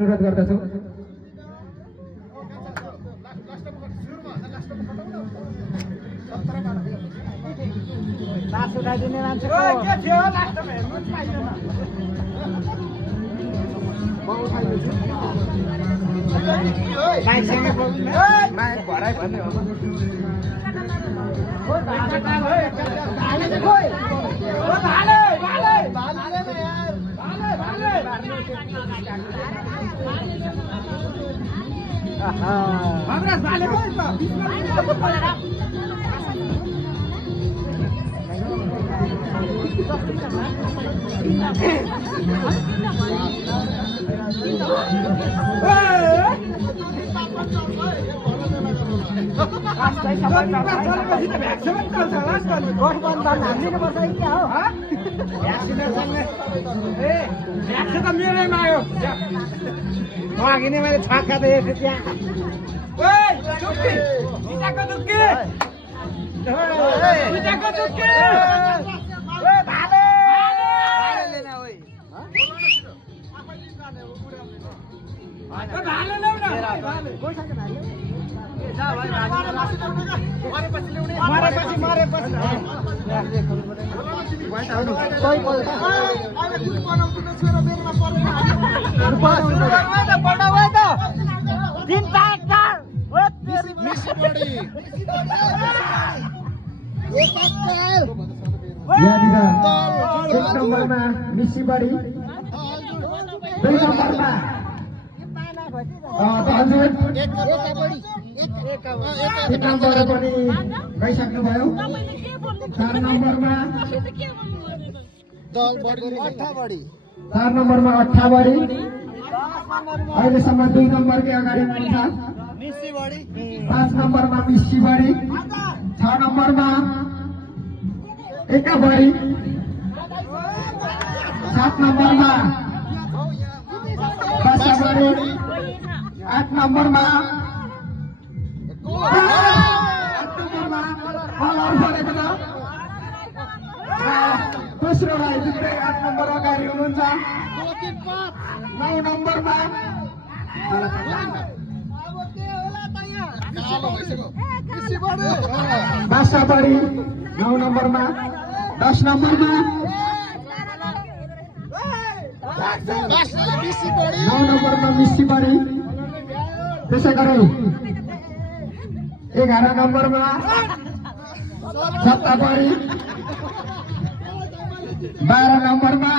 अनुरोध गर्दछु। मैले छक्का दिएको त्यहाँ एक नम्बरमा मिसीबडी, 2 नम्बरमा एक नम्बर पनि गइसक्नुभयो। 4 नम्बरमा 4 नम्बरमा अठाबडी अहिलेसम्म 2 नम्बरकै अगाडि हुनुहुन्छ। 5 नम्बरमा मिसीबडी, 6 नम्बरमा एकाबडी, 7 नम्बरमा बासाबडी, 8 नम्बरमा दोस्रो भाइ जुत्दै 8 नम्बर अगाडि हुनुहुन्छ। 9 नम्बरमा बासाबडी, 9 नम्बरमा 10 नम्बरमा 9 नम्बरमा मिसीबडी, त्यसै गरी 11 नम्बरमा सत्ताबडी, 12 नम्बरमा